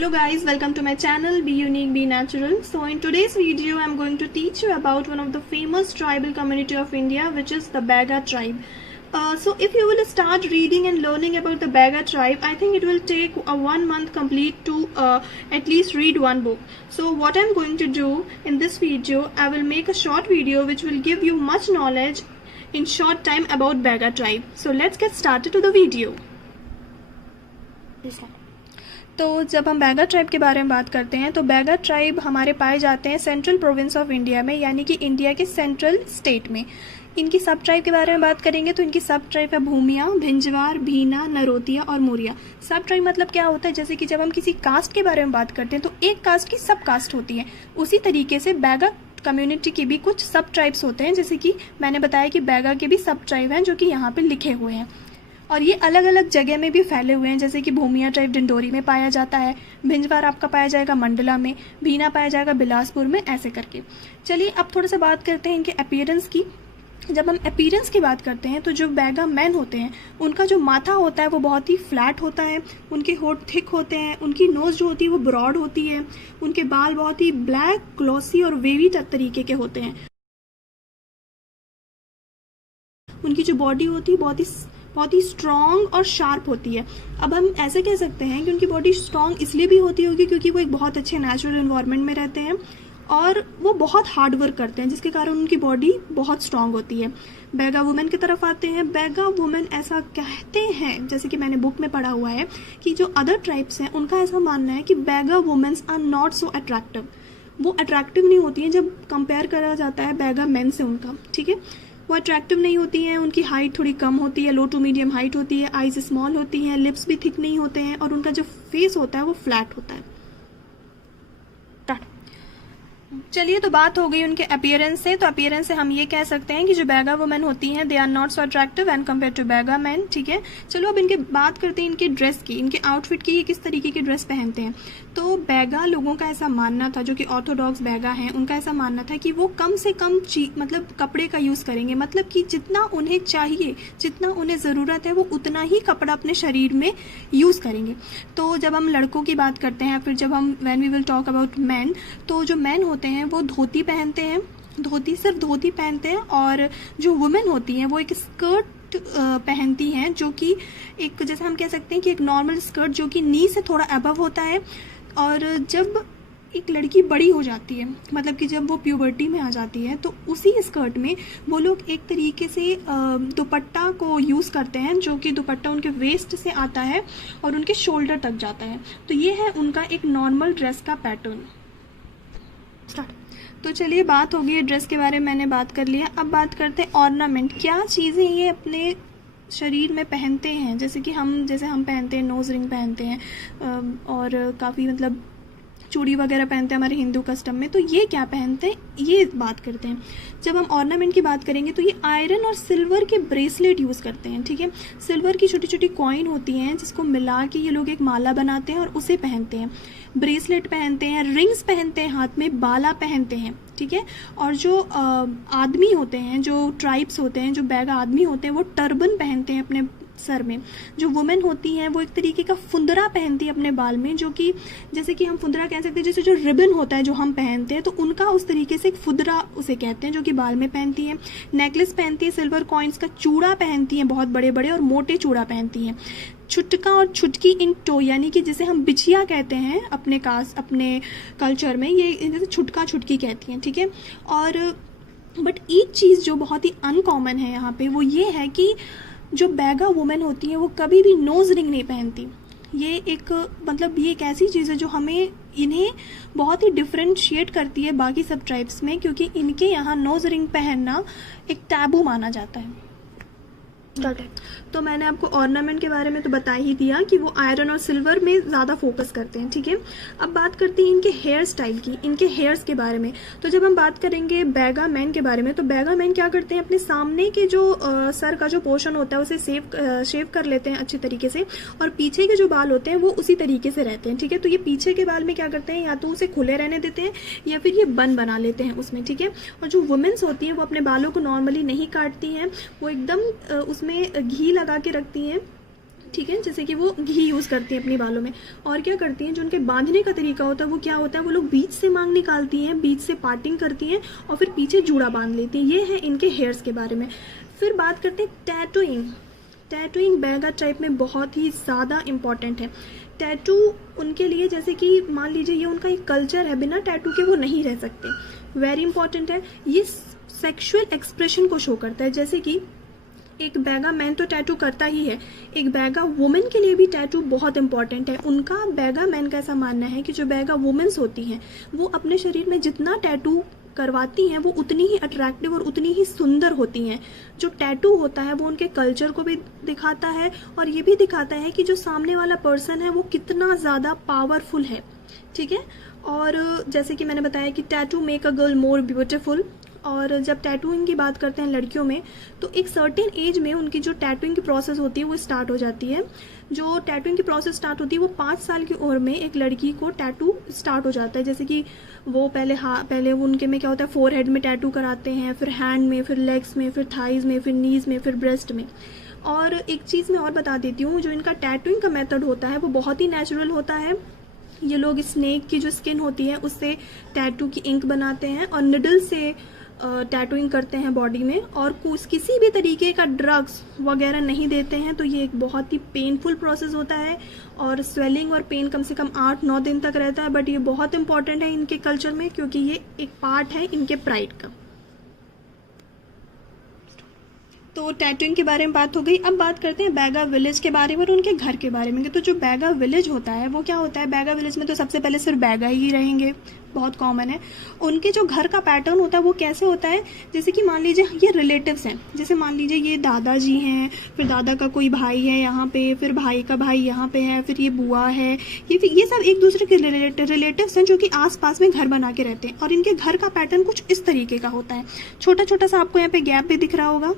Hello guys, welcome to my channel Be Unique, Be Natural. So in today's video I'm going to teach you about one of the famous tribal community of India, which is the Baga tribe. So if you will start reading and learning about the Baga tribe, I think it will take 1 month complete to at least read one book. So what I'm going to do in this video, I will make a short video which will give you much knowledge in short time about Baga tribe. So let's get started to the video. तो जब हम Baiga tribe के बारे में बात करते हैं तो बैगा ट्राइब हमारे पाए जाते हैं सेंट्रल प्रोविंस ऑफ इंडिया में, यानी कि इंडिया के सेंट्रल स्टेट में। इनकी सब ट्राइब के बारे में बात करेंगे तो इनकी सब ट्राइब है भूमिया, भिंजवार, भीना, नरोतिया और मोरिया। सब ट्राइब मतलब क्या होता है, जैसे कि जब हम किसी कास्ट के बारे में बात करते हैं तो एक कास्ट की सब कास्ट होती है, उसी तरीके से बैगा कम्युनिटी की भी कुछ सब ट्राइब्स होते हैं। जैसे कि मैंने बताया कि बैगा के भी सब ट्राइब हैं जो कि यहाँ पे लिखे हुए हैं, और ये अलग अलग जगह में भी फैले हुए हैं। जैसे कि भूमिया ट्राइब डिंडोरी में पाया जाता है, भिंजवार आपका पाया जाएगा मंडला में, भीना पाया जाएगा बिलासपुर में, ऐसे करके। चलिए अब थोड़ा सा बात करते हैं इनके अपीयरेंस की। जब हम अपीयरेंस की बात करते हैं तो जो बैगा मैन होते हैं उनका जो माथा होता है वो बहुत ही फ्लैट होता है, उनके होठ थिक होते हैं, उनकी नोज जो होती है वो ब्रॉड होती है, उनके बाल बहुत ही ब्लैक, ग्लॉसी और वेवी तरीके के होते हैं। उनकी जो बॉडी होती है बहुत ही स्ट्रॉन्ग और शार्प होती है। अब हम ऐसे कह सकते हैं कि उनकी बॉडी स्ट्रॉन्ग इसलिए भी होती होगी क्योंकि वो एक बहुत अच्छे नेचुरल एनवायरनमेंट में रहते हैं और वो बहुत हार्ड वर्क करते हैं, जिसके कारण उनकी बॉडी बहुत स्ट्रॉन्ग होती है। बैगा वुमेन की तरफ आते हैं। बैगा वुमेन ऐसा कहते हैं, जैसे कि मैंने बुक में पढ़ा हुआ है, कि जो अदर ट्राइब्स हैं उनका ऐसा मानना है कि Baiga womens are not so attractive. वो अट्रैक्टिव नहीं होती हैं जब कंपेयर करा जाता है बैगा मेन से उनका, ठीक है। वो अट्रैक्टिव नहीं होती हैं, उनकी हाइट थोड़ी कम होती है, लो टू मीडियम हाइट होती है, आईज स्मॉल होती हैं, लिप्स भी थिक नहीं होते हैं, और उनका जो फेस होता है वो फ्लैट होता है। चलिए तो बात हो गई उनके अपीयरेंस से। तो अपीयरेंस से हम ये कह सकते हैं कि जो बैगा वुमेन होती हैं they are not so attractive and compare to Baiga man, ठीक है। चलो अब इनके बात करते हैं इनके ड्रेस की, इनके आउटफिट की, ये किस तरीके की ड्रेस पहनते हैं। तो बैगा लोगों का ऐसा मानना था, जो कि ऑर्थोडॉक्स बैगा हैं, उनका ऐसा मानना था कि वो कम से कम मतलब कपड़े का यूज़ करेंगे, मतलब कि जितना उन्हें चाहिए, जितना उन्हें ज़रूरत है वो उतना ही कपड़ा अपने शरीर में यूज़ करेंगे। तो जब हम लड़कों की बात करते हैं, फिर जब हम when we will talk about man, तो जो मैन होते हैं वो धोती पहनते हैं, सिर्फ धोती पहनते हैं, और जो वुमेन होती हैं वो एक स्कर्ट पहनती हैं, जो कि एक, जैसे हम कह सकते हैं कि एक नॉर्मल स्कर्ट जो कि नी से थोड़ा अबव होता है। और जब एक लड़की बड़ी हो जाती है, मतलब कि जब वो प्यूबर्टी में आ जाती है, तो उसी स्कर्ट में वो लोग एक तरीके से दुपट्टा को यूज़ करते हैं, जो कि दुपट्टा उनके वेस्ट से आता है और उनके शोल्डर तक जाता है। तो ये है उनका एक नॉर्मल ड्रेस का पैटर्न। तो चलिए बात हो गई ड्रेस के बारे में, मैंने बात कर लिया। अब बात करते हैं ऑर्नामेंट, क्या चीज़ें ये अपने शरीर में पहनते हैं। जैसे हम पहनते हैं, नोज रिंग पहनते हैं और काफ़ी मतलब चूड़ी वगैरह पहनते हैं हमारे हिंदू कस्टम में। तो ये क्या पहनते हैं, ये बात करते हैं। जब हम ऑर्नामेंट की बात करेंगे तो ये आयरन और सिल्वर के ब्रेसलेट यूज़ करते हैं, ठीक है। सिल्वर की छोटी छोटी कॉइन होती हैं जिसको मिला के ये लोग एक माला बनाते हैं और उसे पहनते हैं। ब्रेसलेट पहनते हैं, रिंग्स पहनते हैं, हाथ में बाला पहनते हैं, ठीक है। और जो आदमी होते हैं, जो ट्राइब्स होते हैं, जो बैगा आदमी होते हैं, वो टर्बन पहनते हैं अपने सर में। जो वुमेन होती हैं वो एक तरीके का फुंदरा पहनती है अपने बाल में, जो कि जैसे कि हम फुंदरा कह सकते हैं, जैसे जो रिबन होता है जो हम पहनते हैं, तो उनका उस तरीके से एक फुंदरा उसे कहते हैं, जो कि बाल में पहनती हैं। नेकलेस पहनती है, सिल्वर कॉइन्स का चूड़ा पहनती हैं, बहुत बड़े बड़े और मोटे चूड़ा पहनती हैं। छुटका और छुटकी इन टो, यानी कि जिसे हम बिछिया कहते हैं अपने कल्चर में, ये जैसे छुटका छुटकी कहती हैं, ठीक है। और बट एक चीज़ जो बहुत ही अनकॉमन है यहाँ पे, वो ये है कि जो बैगा वुमेन होती है वो कभी भी नोज रिंग नहीं पहनती। ये एक मतलब ये एक ऐसी चीज़ है जो इन्हें बहुत ही डिफरेंशिएट करती है बाकी सब ट्राइब्स में, क्योंकि इनके यहाँ नोज रिंग पहनना एक टैबू माना जाता है। तो मैंने आपको ऑर्नामेंट के बारे में तो बता ही दिया कि वो आयरन और सिल्वर में ज़्यादा फोकस करते हैं, ठीक है। अब बात करते हैं इनके हेयर स्टाइल की, इनके हेयर्स के बारे में। तो जब हम बात करेंगे बैगा मैन के बारे में, तो बैगा मैन क्या करते हैं, अपने सामने के जो सर का जो पोर्शन होता है उसे शेव कर लेते हैं अच्छे तरीके से, और पीछे के जो बाल होते हैं वो उसी तरीके से रहते हैं, ठीक है। तो ये पीछे के बाल में क्या करते हैं, या तो उसे खुले रहने देते हैं या फिर ये बन बना लेते हैं उसमें, ठीक है। और जो वुमेन्स होती हैं वो अपने बालों को नॉर्मली नहीं काटती हैं, वो एकदम उसमें घी लगा के रखती हैं ठीक है, जैसे कि वो घी यूज़ करती हैं अपनी बालों में। और क्या करती हैं, जो उनके बांधने का तरीका होता है वो क्या होता है, वो लोग बीच से मांग निकालती हैं, बीच से पार्टिंग करती हैं और फिर पीछे जूड़ा बांध लेती हैं। ये है इनके हेयर्स के बारे में। फिर बात करते हैं टैटूइंग। टैटूइंग बैगा टाइप में बहुत ही ज़्यादा इम्पॉर्टेंट है। टैटू उनके लिए, जैसे कि मान लीजिए ये उनका एक कल्चर है, बिना टैटू के वो नहीं रह सकते। वेरी इंपॉर्टेंट है। ये सेक्सुअल एक्सप्रेशन को शो करता है। जैसे कि एक बैगा मैन तो टैटू करता ही है, एक बैगा वुमेन के लिए भी टैटू बहुत इंपॉर्टेंट है। उनका बैगा मैन का ऐसा मानना है कि जो बैगा वुमेन्स होती हैं वो अपने शरीर में जितना टैटू करवाती हैं वो उतनी ही अट्रैक्टिव और उतनी ही सुंदर होती हैं। जो टैटू होता है वो उनके कल्चर को भी दिखाता है और ये भी दिखाता है कि जो सामने वाला पर्सन है वो कितना ज़्यादा पावरफुल है। ठीक है, और जैसे कि मैंने बताया कि tattoo make a girl more beautiful. और जब टैटूइंग की बात करते हैं लड़कियों में, तो एक सर्टेन एज में उनकी जो टैटूइंग की प्रोसेस होती है वो स्टार्ट हो जाती है। जो टैटूइंग की प्रोसेस स्टार्ट होती है वो 5 साल की उम्र में एक लड़की को टैटू स्टार्ट हो जाता है। जैसे कि वो पहले वो उनके में क्या होता है, फोरहेड में टैटू कराते हैं, फिर हैंड में, फिर लेग्स में, फिर थाइज में, फिर नीज में, फिर ब्रेस्ट में। और एक चीज़ मैं और बता देती हूँ, जो इनका टैटूइंग का मेथड होता है वो बहुत ही नेचुरल होता है। ये लोग स्नेक की जो स्किन होती है उससे टैटू की इंक बनाते हैं और निडल से टैटूइंग करते हैं बॉडी में, और किसी भी तरीके का ड्रग्स वगैरह नहीं देते हैं। तो ये एक बहुत ही पेनफुल प्रोसेस होता है और स्वेलिंग और पेन कम से कम 8-9 दिन तक रहता है। बट ये बहुत इंपॉर्टेंट है इनके कल्चर में, क्योंकि ये एक पार्ट है इनके प्राइड का। तो टैटूइंग के बारे में बात हो गई। अब बात करते हैं बैगा विलेज के बारे में और उनके घर के बारे में। तो जो बैगा विलेज होता है वो क्या होता है, बैगा विलेज में तो सबसे पहले सिर्फ बैगा ही रहेंगे, बहुत कॉमन है। उनके जो घर का पैटर्न होता है वो कैसे होता है, जैसे कि मान लीजिए ये रिलेटिव्स हैं, जैसे मान लीजिए ये दादाजी हैं, फिर दादा का कोई भाई है यहाँ पे, फिर भाई का भाई यहाँ पे है, फिर ये बुआ है, ये सब एक दूसरे के रिलेटिव्स हैं जो कि आसपास में घर बना के रहते हैं। और इनके घर का पैटर्न कुछ इस तरीके का होता है। छोटा छोटा सा आपको यहाँ पे गैप भी दिख रहा होगा,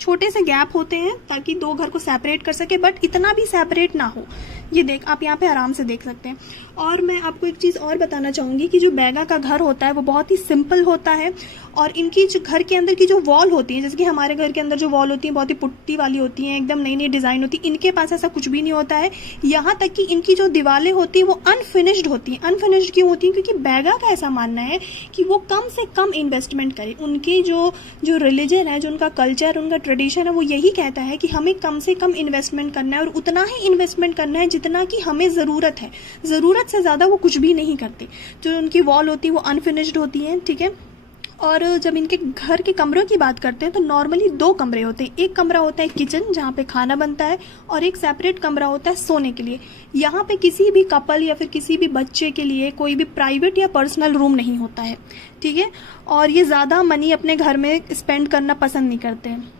छोटे से गैप होते हैं ताकि दो घर को सेपरेट कर सके, बट इतना भी सेपरेट ना हो। ये आप यहाँ पे आराम से देख सकते हैं। और मैं आपको एक चीज़ और बताना चाहूँगी कि जो बैगा का घर होता है वो बहुत ही सिंपल होता है। और इनकी जो घर के अंदर की जो वॉल होती है, जैसे कि हमारे घर के अंदर जो वॉल होती है बहुत ही पुट्टी वाली होती हैं, एकदम नई नई डिज़ाइन होती है। इनके पास ऐसा कुछ भी नहीं होता है। यहाँ तक कि इनकी जो दीवारें होती हैं वो अनफिनिश्ड होती हैं। अनफिनिश्ड क्यों होती हैं, क्योंकि बैगा का ऐसा मानना है कि वो कम से कम इन्वेस्टमेंट करें। उनकी जो रिलीजन है, जो उनका कल्चर, उनका ट्रेडिशन है, वो यही कहता है कि हमें कम से कम इन्वेस्टमेंट करना है और उतना ही इन्वेस्टमेंट करना है जितना कि हमें ज़रूरत है। ज़रूरत से ज़्यादा वो कुछ भी नहीं करते। जो उनकी वॉल होती है वो अनफिनिश्ड होती है। ठीक है, और जब इनके घर के कमरों की बात करते हैं तो नॉर्मली 2 कमरे होते हैं। एक कमरा होता है किचन जहाँ पे खाना बनता है, और एक सेपरेट कमरा होता है सोने के लिए। यहाँ पे किसी भी कपल या फिर किसी भी बच्चे के लिए कोई भी प्राइवेट या पर्सनल रूम नहीं होता है। ठीक है, और ये ज़्यादा मनी अपने घर में स्पेंड करना पसंद नहीं करते हैं।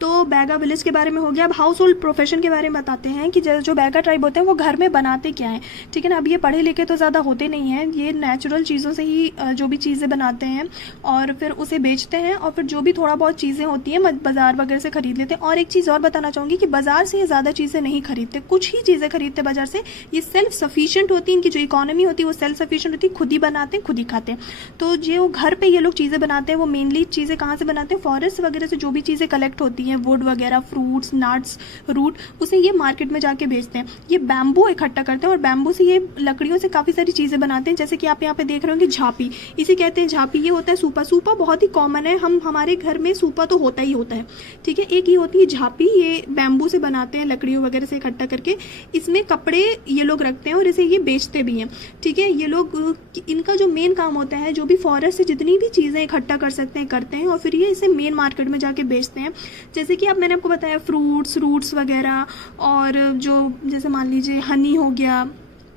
तो बैगा विलेज के बारे में हो गया। अब हाउस होल्ड प्रोफेशन के बारे में बताते हैं कि जो बैगा ट्राइब होते हैं वो घर में बनाते क्या है। ठीक है ना, अब ये पढ़े लिखे तो ज़्यादा होते नहीं हैं, ये नेचुरल चीज़ों से ही जो भी चीज़ें बनाते हैं और फिर उसे बेचते हैं, और फिर जो भी थोड़ा बहुत चीज़ें होती हैं बाज़ार वगैरह से खरीद लेते हैं। और एक चीज़ और बताना चाहूँगी कि बाज़ार से ये ज़्यादा चीज़ें नहीं खरीदते, कुछ ही चीज़ें खरीदते बाज़ार से। ये सेल्फ सफिशिएंट होती है, इनकी जो इकोनॉमी होती है वो सेल्फ सफिशिएंट होती है, खुद ही बनाते हैं खुद ही खाते हैं। तो जो घर पर ये लोग चीज़ें बनाते हैं वो मेनली चीज़ें कहाँ से बनाते हैं, फॉरेस्ट वगैरह से जो भी चीज़ें कलेक्ट होती हैं, वुड वगैरह, फ्रूट्स, नट्स, रूट, उसे ये मार्केट में जाके बेचते हैं। ये बैम्बू इकट्ठा करते हैं और बैम्बू से ये लकड़ियों से काफ़ी सारी चीज़ें बनाते हैं। जैसे कि आप यहाँ पे देख रहे होंगे झापी, इसे कहते हैं झापी। ये होता है सूपा। सूपा बहुत ही कॉमन है, हमारे घर में सूपा तो होता ही होता है। ठीक है, एक ये होती है झापी, ये बैम्बू से बनाते हैं, लकड़ियों वगैरह से इकट्ठा करके। इसमें कपड़े ये लोग रखते हैं और इसे ये बेचते भी हैं। ठीक है, ये लोग, इनका जो मेन काम होता है, जो भी फॉरेस्ट से जितनी भी चीज़ें इकट्ठा कर सकते हैं करते हैं, और फिर ये इसे मेन मार्केट में जाके बेचते हैं। जैसे कि अब मैंने आपको बताया रूट्स वगैरह, और जो जैसे मान लीजिए हनी हो गया,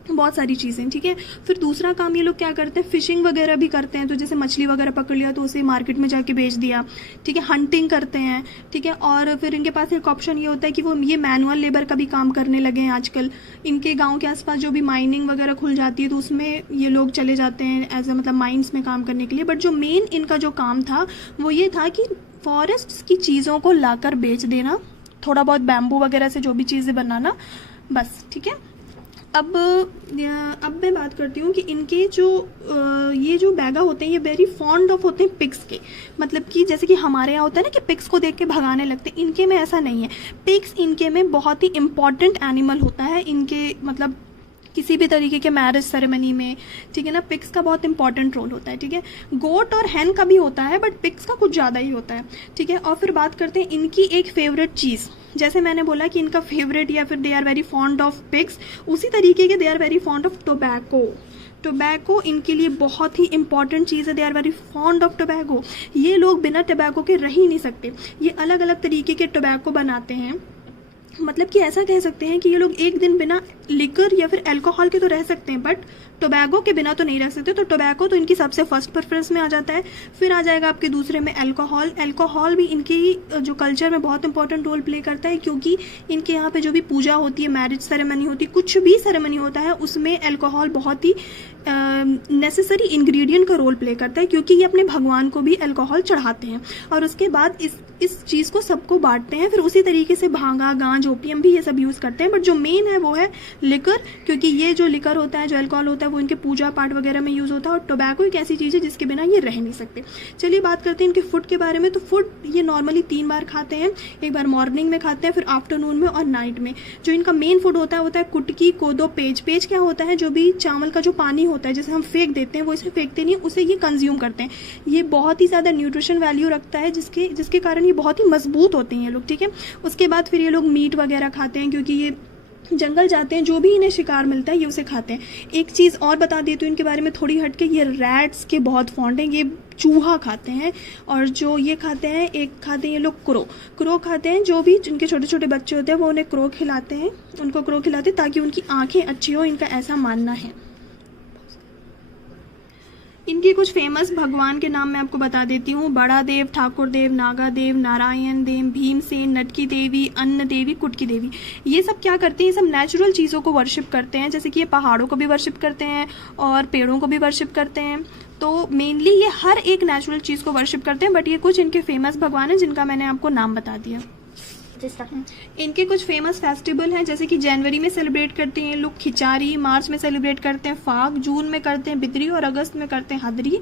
बहुत सारी चीज़ें। ठीक है, फिर दूसरा काम ये लोग क्या करते हैं, फिशिंग वगैरह भी करते हैं। तो जैसे मछली वगैरह पकड़ लिया तो उसे मार्केट में जाके बेच दिया। ठीक है, हंटिंग करते हैं। ठीक है, और फिर इनके पास एक ऑप्शन ये होता है कि वो ये मैनुअल लेबर का भी काम करने लगे हैं आजकल। इनके गांव के आसपास जो भी माइनिंग वगैरह खुल जाती है तो उसमें ये लोग चले जाते हैं एज मतलब माइंस में काम करने के लिए। बट जो मेन इनका जो काम था वो ये था कि फॉरेस्ट की चीज़ों को लाकर बेच देना, थोड़ा बहुत बैम्बू वगैरह से जो भी चीज़ें बनाना, बस। ठीक है, अब मैं बात करती हूँ कि इनके जो ये जो बैगा होते हैं ये वेरी फॉन्ड ऑफ होते हैं पिग्स के। मतलब कि जैसे कि हमारे यहाँ होता है ना कि पिग्स को देख के भगाने लगते हैं, इनके में ऐसा नहीं है। पिग्स इनके में बहुत ही इंपॉर्टेंट एनिमल होता है इनके, मतलब किसी भी तरीके के मैरिज सेरेमनी में, ठीक है ना, पिग्स का बहुत इंपॉर्टेंट रोल होता है, ठीक है। गोट और हैन का भी होता है बट पिग्स का कुछ ज़्यादा ही होता है, ठीक है। और फिर बात करते हैं इनकी एक फेवरेट चीज़, जैसे मैंने बोला कि इनका फेवरेट या फिर they are very fond of pigs, उसी तरीके के they are very fond of tobacco. Tobacco इनके लिए बहुत ही इंपॉर्टेंट चीज़ है, they are very fond of tobacco. ये लोग बिना टोबैको के रह ही नहीं सकते। ये अलग अलग तरीके के टोबैको बनाते हैं, मतलब कि ऐसा कह सकते हैं कि ये लोग एक दिन बिना लिकर या फिर अल्कोहल के तो रह सकते हैं बट टोबैको के बिना तो नहीं रह सकते। तो टोबैको तो इनकी सबसे फर्स्ट प्रेफरेंस में आ जाता है। फिर आ जाएगा आपके दूसरे में अल्कोहल। अल्कोहल भी इनकी जो कल्चर में बहुत इंपॉर्टेंट रोल प्ले करता है, क्योंकि इनके यहाँ पे जो भी पूजा होती है, मैरिज सेरेमनी होती है, कुछ भी सेरेमनी होता है, उसमें अल्कोहल बहुत ही नेसेसरी इंग्रेडिएंट का रोल प्ले करता है, क्योंकि ये अपने भगवान को भी अल्कोहल चढ़ाते हैं और उसके बाद इस चीज़ को सबको बांटते हैं। फिर उसी तरीके से भांगा, गांज, ओपियम भी ये सब यूज़ करते हैं, बट जो मेन है वो है लिकर, क्योंकि ये जो लिकर होता है, जो अल्कोहल होता है, वो इनके पूजा पाठ वगैरह में यूज़ होता है। और टोबैको एक ऐसी चीज़ है जिसके बिना ये रह नहीं सकते। चलिए बात करते हैं इनके फूड के बारे में। तो फूड ये नॉर्मली 3 बार खाते हैं, एक बार मॉर्निंग में खाते हैं, फिर आफ्टरनून में और नाइट में। जो इनका मेन फूड होता है कुटकी, कोदो, पेज। पेज क्या होता है? जो भी चावल का जो पानी होता है, जैसे हम फेंक देते हैं, वो इसे फेंकते नहीं, उसे ये कंज्यूम करते हैं। ये बहुत ही ज़्यादा न्यूट्रिशन वैल्यू रखता है, जिसके कारण ये बहुत ही मजबूत होते हैं ये लोग, ठीक है। उसके बाद फिर ये लोग मीट वगैरह खाते हैं, क्योंकि ये जंगल जाते हैं, जो भी इन्हें शिकार मिलता है ये उसे खाते हैं। एक चीज़ और बता देती हूँ इनके बारे में थोड़ी हटके, ये रैट्स के बहुत फॉन्ड हैं। ये चूहा खाते हैं, और जो ये खाते हैं, एक खाते हैं ये लोग क्रो खाते हैं। जो भी जिनके छोटे छोटे बच्चे होते हैं वो उन्हें क्रो खिलाते हैं, उनको क्रो खिलाते हैं ताकि उनकी आँखें अच्छी हो, इनका ऐसा मानना है। इनके कुछ फेमस भगवान के नाम मैं आपको बता देती हूँ। बड़ा देव, ठाकुर देव, नागा देव, नारायण देव, भीमसेन, नटकी देवी, अन्न देवी, कुटकी देवी। ये सब क्या करते हैं? ये सब नेचुरल चीज़ों को वर्शिप करते हैं, जैसे कि ये पहाड़ों को भी वर्शिप करते हैं और पेड़ों को भी वर्शिप करते हैं। तो मेनली ये हर एक नेचुरल चीज़ को वर्शिप करते हैं, बट ये कुछ इनके फेमस भगवान हैं जिनका मैंने आपको नाम बता दिया। इनके कुछ फेमस फेस्टिवल हैं, जैसे कि जनवरी में सेलिब्रेट करते हैं लोग खिचारी, मार्च में सेलिब्रेट करते हैं फाग, जून में करते हैं बिदरी और अगस्त में करते हैं हदरी।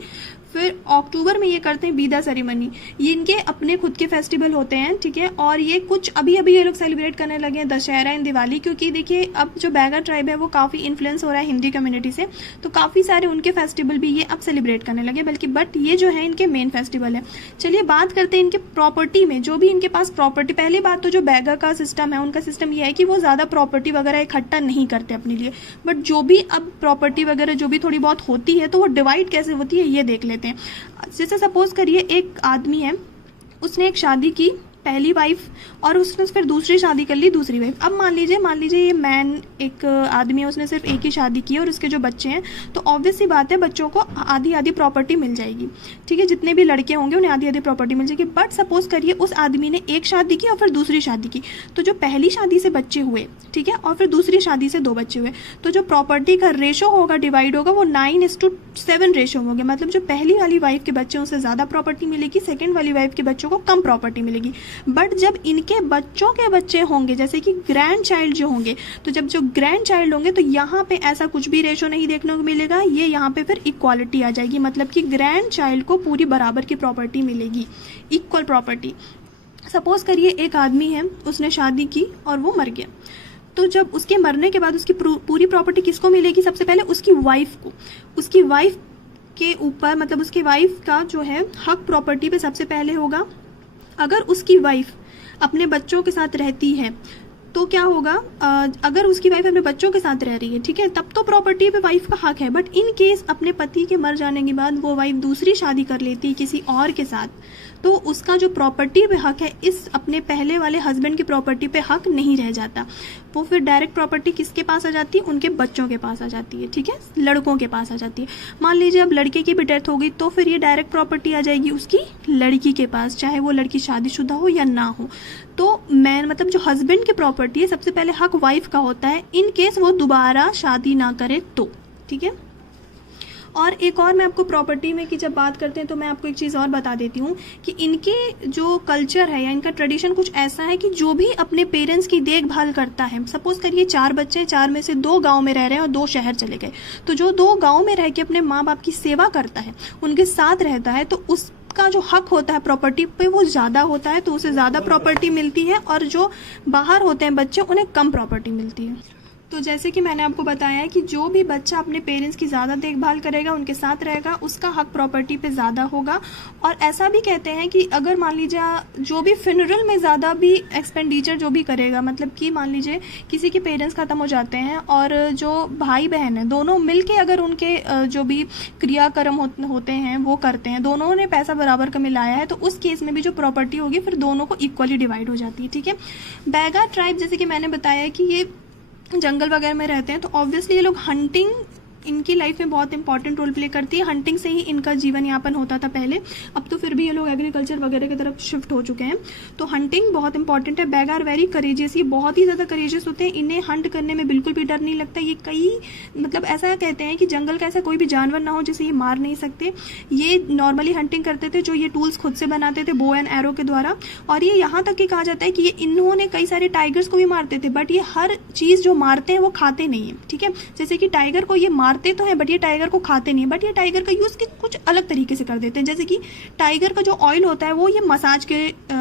फिर अक्टूबर में ये करते हैं बीदा सेरेमनी। ये इनके अपने खुद के फेस्टिवल होते हैं, ठीक है। और ये कुछ अभी ये लोग सेलिब्रेट करने लगे हैं दशहरा एंड दिवाली, क्योंकि देखिए अब जो बैगा ट्राइब है वो काफ़ी इन्फ्लुएंस हो रहा है हिंदी कम्युनिटी से, तो काफ़ी सारे उनके फेस्टिवल भी ये अब सेलिब्रेट करने लगे, बट ये जो है इनके मेन फेस्टिवल है। चलिए बात करते हैं इनके प्रॉपर्टी में, जो भी इनके पास प्रॉपर्टी। पहली बात तो जो बैगा का सिस्टम है, उनका सिस्टम ये है कि वो ज़्यादा प्रॉपर्टी वगैरह इकट्ठा नहीं करते अपने लिए, बट जो भी अब प्रॉपर्टी वगैरह जो भी थोड़ी बहुत होती है तो वो डिवाइड कैसे होती है ये देख लेते हैं। जैसे सपोज करिए एक आदमी है, उसने एक शादी की पहली वाइफ, और उसने फिर दूसरी शादी कर ली दूसरी वाइफ। अब मान लीजिए ये मैन एक आदमी है, उसने सिर्फ एक ही शादी की और उसके जो बच्चे हैं, तो ऑब्वियस सी बात है बच्चों को आधी आधी प्रॉपर्टी मिल जाएगी, ठीक है। जितने भी लड़के होंगे उन्हें आधी आधी प्रॉपर्टी मिल जाएगी। बट सपोज करिए उस आदमी ने एक शादी की और फिर दूसरी शादी की, तो जो पहली शादी से बच्चे हुए, ठीक है, और फिर दूसरी शादी से 2 बच्चे हुए, तो जो प्रॉपर्टी का रेशो होगा, डिवाइड होगा, वो 9:7 रेशो होगा। मतलब जो पहली वाली वाइफ के बच्चे उसे ज़्यादा प्रॉपर्टी मिलेगी, सेकेंड वाली वाइफ के बच्चों को कम प्रॉपर्टी मिलेगी। बट जब इनके बच्चों के बच्चे होंगे, जैसे कि ग्रैंड चाइल्ड जो होंगे, तो जब जो ग्रैंड चाइल्ड होंगे तो यहाँ पे ऐसा कुछ भी रेशो नहीं देखने को मिलेगा। ये यहाँ पे फिर इक्वालिटी आ जाएगी, मतलब कि ग्रैंड चाइल्ड को पूरी बराबर की प्रॉपर्टी मिलेगी, इक्वल प्रॉपर्टी। सपोज करिए एक आदमी है, उसने शादी की और वो मर गया, तो जब उसके मरने के बाद उसकी पूरी प्रॉपर्टी किसको मिलेगी? सबसे पहले उसकी वाइफ को। उसकी वाइफ के ऊपर, मतलब उसकी वाइफ का जो है हक प्रॉपर्टी पे सबसे पहले होगा। अगर उसकी वाइफ अपने बच्चों के साथ रहती है तो क्या होगा? अगर उसकी वाइफ अपने बच्चों के साथ रह रही है, ठीक है, तब तो प्रॉपर्टी पे वाइफ का हक है। बट इन केस अपने पति के मर जाने के बाद वो वाइफ दूसरी शादी कर लेती है किसी और के साथ, तो उसका जो प्रॉपर्टी पे हक है, इस अपने पहले वाले हस्बैंड की प्रॉपर्टी पे हक नहीं रह जाता। वो फिर डायरेक्ट प्रॉपर्टी किसके पास आ जाती है? उनके बच्चों के पास आ जाती है, ठीक है, लड़कों के पास आ जाती है। मान लीजिए अब लड़के की भी डेथ हो गई, तो फिर ये डायरेक्ट प्रॉपर्टी आ जाएगी उसकी लड़की के पास, चाहे वो लड़की शादीशुदा हो या ना हो। तो मतलब जो हस्बैंड की प्रॉपर्टी है, सबसे पहले हक वाइफ का होता है, इन केस वो दोबारा शादी ना करे तो, ठीक है। और एक और मैं आपको प्रॉपर्टी में की जब बात करते हैं तो मैं आपको एक चीज़ और बता देती हूँ कि इनके जो कल्चर है या इनका ट्रेडिशन कुछ ऐसा है कि जो भी अपने पेरेंट्स की देखभाल करता है, सपोज करिए 4 बच्चे हैं, 4 में से 2 गांव में रह रहे हैं और 2 शहर चले गए, तो जो 2 गांव में रह के अपने माँ बाप की सेवा करता है, उनके साथ रहता है, तो उसका जो हक होता है प्रॉपर्टी पे वो ज़्यादा होता है, तो उसे ज़्यादा प्रॉपर्टी मिलती है, और जो बाहर होते हैं बच्चे उन्हें कम प्रॉपर्टी मिलती है। तो जैसे कि मैंने आपको बताया है कि जो भी बच्चा अपने पेरेंट्स की ज़्यादा देखभाल करेगा, उनके साथ रहेगा, उसका हक प्रॉपर्टी पे ज़्यादा होगा। और ऐसा भी कहते हैं कि अगर मान लीजिए जो भी फ्यूनरल में ज़्यादा भी एक्सपेंडिचर जो भी करेगा, मतलब कि मान लीजिए किसी के पेरेंट्स ख़त्म हो जाते हैं और जो भाई बहन है दोनों मिलके अगर उनके जो भी क्रियाक्रम होते हैं वो करते हैं, दोनों ने पैसा बराबर का मिलाया है, तो उस केस में भी जो प्रॉपर्टी होगी फिर दोनों को इक्वली डिवाइड हो जाती है। ठीक है। बैगा ट्राइब, जैसे कि मैंने बताया कि ये जंगल वगैरह में रहते हैं, तो ऑब्वियसली ये लोग हंटिंग इनकी लाइफ में बहुत इंपॉर्टेंट रोल प्ले करती है। हंटिंग से ही इनका जीवन यापन होता था पहले, अब तो फिर भी ये लोग एग्रीकल्चर वगैरह की तरफ शिफ्ट हो चुके हैं। तो हंटिंग बहुत इंपॉर्टेंट है। बैग आर वेरी करेजियस, ये बहुत ही ज़्यादा करेजियस होते हैं, इन्हें हंट करने में बिल्कुल भी डर नहीं लगता। ये कई मतलब ऐसा कहते हैं कि जंगल का ऐसा कोई भी जानवर ना हो जिसे ये मार नहीं सकते। ये नॉर्मली हंटिंग करते थे, जो ये टूल्स खुद से बनाते थे बो एंड एरो के द्वारा। और ये यहाँ तक कि कहा जाता है कि ये इन्होंने कई सारे टाइगर्स को भी मारते थे, बट ये हर चीज़ जो मारते हैं वो खाते नहीं है। ठीक है। जैसे कि टाइगर को ये मारते तो है बट ये टाइगर को खाते नहीं, बट ये टाइगर का यूज़ कुछ अलग तरीके से कर देते हैं। जैसे कि टाइगर का जो ऑयल होता है वो ये मसाज के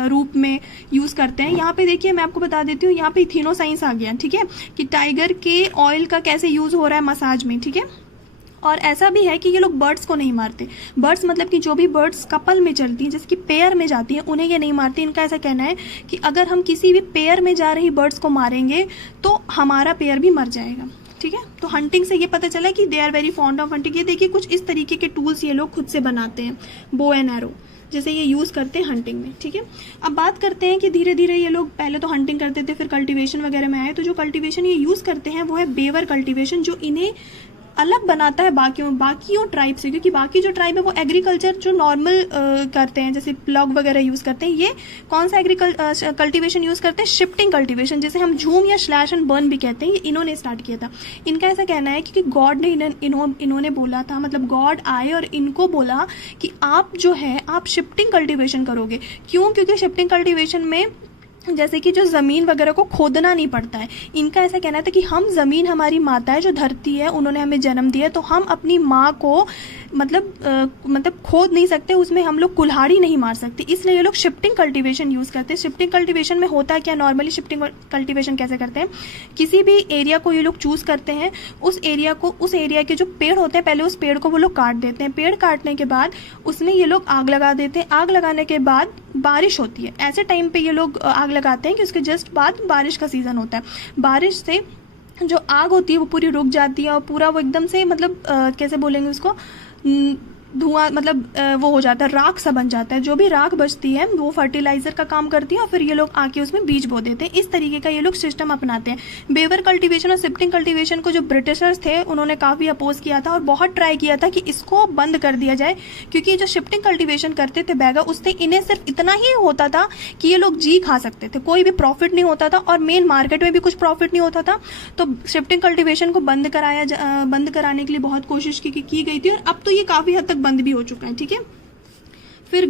रूप में यूज़ करते हैं। यहाँ पे देखिए मैं आपको बता देती हूँ, यहाँ पे इथेनोसाइंस आ गया। ठीक है, कि टाइगर के ऑयल का कैसे यूज़ हो रहा है मसाज में। ठीक है। और ऐसा भी है कि ये लोग बर्ड्स को नहीं मारते। बर्ड्स मतलब कि जो भी बर्ड्स कपल में चलती हैं, जैसे कि पेयर में जाती हैं, उन्हें ये नहीं मारती। इनका ऐसा कहना है कि अगर हम किसी भी पेयर में जा रही बर्ड्स को मारेंगे तो हमारा पेयर भी मर जाएगा। ठीक है। तो हंटिंग से ये पता चला कि they are very fond of hunting. ये देखिए कुछ इस तरीके के टूल्स ये लोग खुद से बनाते हैं, बो एंड एरो जैसे ये यूज़ करते हैं हंटिंग में। ठीक है। अब बात करते हैं कि धीरे धीरे ये लोग पहले तो हंटिंग करते थे, फिर कल्टीवेशन वगैरह में आए। तो जो कल्टीवेशन ये यूज़ करते हैं वो है बेवर कल्टीवेशन, जो इन्हें अलग बनाता है बाकियों ट्राइब से, क्योंकि बाकी जो ट्राइब है वो एग्रीकल्चर जो नॉर्मल करते हैं, जैसे प्लग वगैरह यूज़ करते हैं। ये कौन सा कल्टीवेशन यूज़ करते हैं? शिफ्टिंग कल्टीवेशन, जैसे हम झूम या स्लैश एंड बर्न भी कहते हैं। ये इन्होंने स्टार्ट किया था। इनका ऐसा कहना है कि गॉड ने इन्होंने बोला था, मतलब गॉड आए और इनको बोला कि आप जो है आप शिफ्टिंग कल्टीवेशन करोगे। क्यों? क्योंकि शिफ्टिंग कल्टीवेशन में जैसे कि जो ज़मीन वगैरह को खोदना नहीं पड़ता है। इनका ऐसा कहना था कि हम ज़मीन हमारी माता है, जो धरती है, उन्होंने हमें जन्म दिया, तो हम अपनी माँ को मतलब खोद नहीं सकते, उसमें हम लोग कुल्हाड़ी नहीं मार सकते, इसलिए ये लोग शिफ्टिंग कल्टीवेशन यूज़ करते हैं। शिफ्टिंग कल्टीवेशन में होता है क्या, नॉर्मली शिफ्टिंग कल्टीवेशन कैसे करते हैं, किसी भी एरिया को ये लोग चूज़ करते हैं, उस एरिया के जो पेड़ होते हैं पहले उस पेड़ को वो लोग काट देते हैं। पेड़ काटने के बाद उसमें ये लोग आग लगा देते हैं। आग लगाने के बाद बारिश होती है। ऐसे टाइम पे ये लोग आग लगाते हैं कि उसके जस्ट बाद बारिश का सीज़न होता है। बारिश से जो आग होती है वो पूरी रुक जाती है और पूरा वो एकदम से मतलब कैसे बोलेंगे उसको, धुआं, मतलब वो हो जाता है, राख सा बन जाता है। जो भी राख बचती है वो फर्टिलाइजर का काम करती है और फिर ये लोग आके उसमें बीज बो देते हैं। इस तरीके का ये लोग सिस्टम अपनाते हैं। बेवर कल्टीवेशन और शिफ्टिंग कल्टीवेशन को जो ब्रिटिशर्स थे उन्होंने काफ़ी अपोज किया था और बहुत ट्राई किया था कि इसको बंद कर दिया जाए, क्योंकि जो शिफ्टिंग कल्टीवेशन करते थे बैगा, उससे इन्हें सिर्फ इतना ही होता था कि ये लोग जी खा सकते थे, कोई भी प्रॉफिट नहीं होता था और मेन मार्केट में भी कुछ प्रॉफिट नहीं होता था। तो शिफ्टिंग कल्टीवेशन को बंद कराने के लिए बहुत कोशिश की गई थी और अब तो ये काफ़ी हद तक बंद भी हो चुका है। ठीक है। फिर